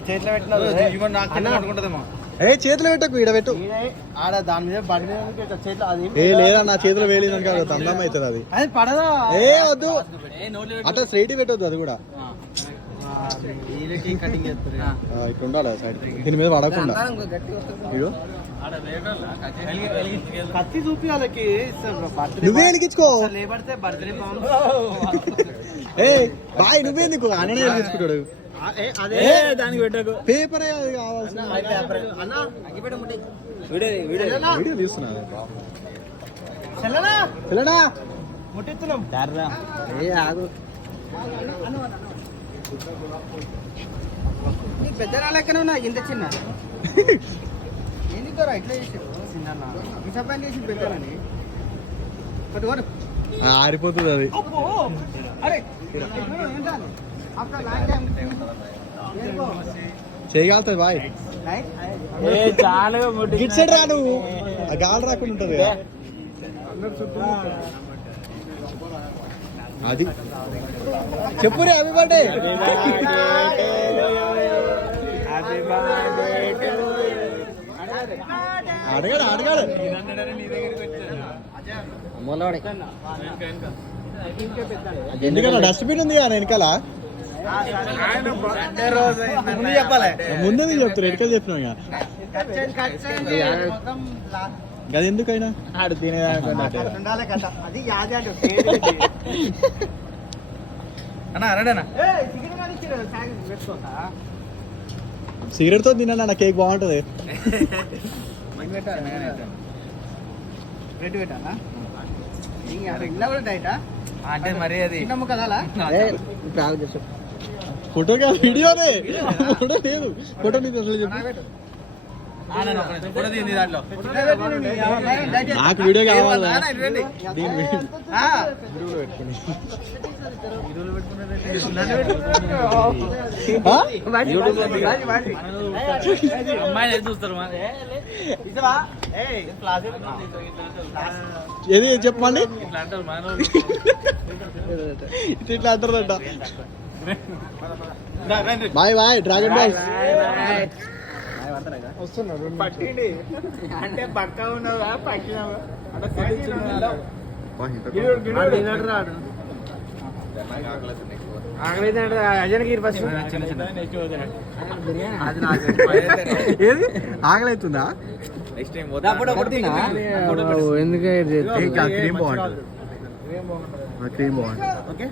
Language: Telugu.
చేతిలో పెట్టినారు చేతిలో పెట్టకు ఈడ పెట్టు ఆడ దాని మీద బండి మీద చేతిలో అది లేదా నా చేతిలో వేయలేదు అనుకో దండం అవుతుంది అది అది పడదా వద్దు అట్లా స్ట్రైట్ పెట్టొద్దు అది కూడా కటింగ్ చేస్తారు ఇక్కడ ఉండాలి సైడ్ దీని మీద పడకుండా ఇగో కత్తి చూపి వాళ్ళకి నువ్వే వెలిగించుకో లేబడితే బర్త్డే బాయ్ నువ్వే ఎందుకు అన్ననే వెలిగించుకుంటాడు దానికి పెట్టకు పేపర్ కావాల్సిన వీడియో తీస్తున్నా ముట్టిస్తున్నాం పెద్ద రాలేకనే ఉన్నా ఇంత చిన్న ఎందుకు ఇట్లా చేసావు చిన్న పని చేసి పెద్దలని ఆరిపోతుంది అది చేయగలుగుతుంది బాయ్ గిట్ సైడ్ రా నువ్వు ఆ గాలి రాకుండా ఉంటది అది చెప్పు రే హ్యాపీ బర్త్డే అడగాడు అడగాడు ఎందుకన్నా డస్ట్బిన్ ఉంది కదా వెనకాల చెప్పాలి ముందే నేను చెప్తాను వెనకాల చెప్పినా అది ఎందుకైనా ఆడు సిగరెట్ తో తిన్నా నా కేక్ బాగుంటది అంటే మరి అది ఫోటో కాదు వీడియోనే ఫోటో లేదు ఫోటో నీకు అసలు చెప్పు నాకు వీడియో కావాలి అమ్మాయి చూస్తారు ఏది చెప్పమండి ఇట్లా అంటారంట బాయ్ బాయ్ డ్రాగన్ బాయ్స్ వస్తున్నాడు అంటే పక్కా ఉన్నావా పక్కినావా ఆకలి అవుతుందా ఎందుకంటే క్రీమ్ బాగుంటుంది క్రీమ్ బాగుంటుంది ఓకే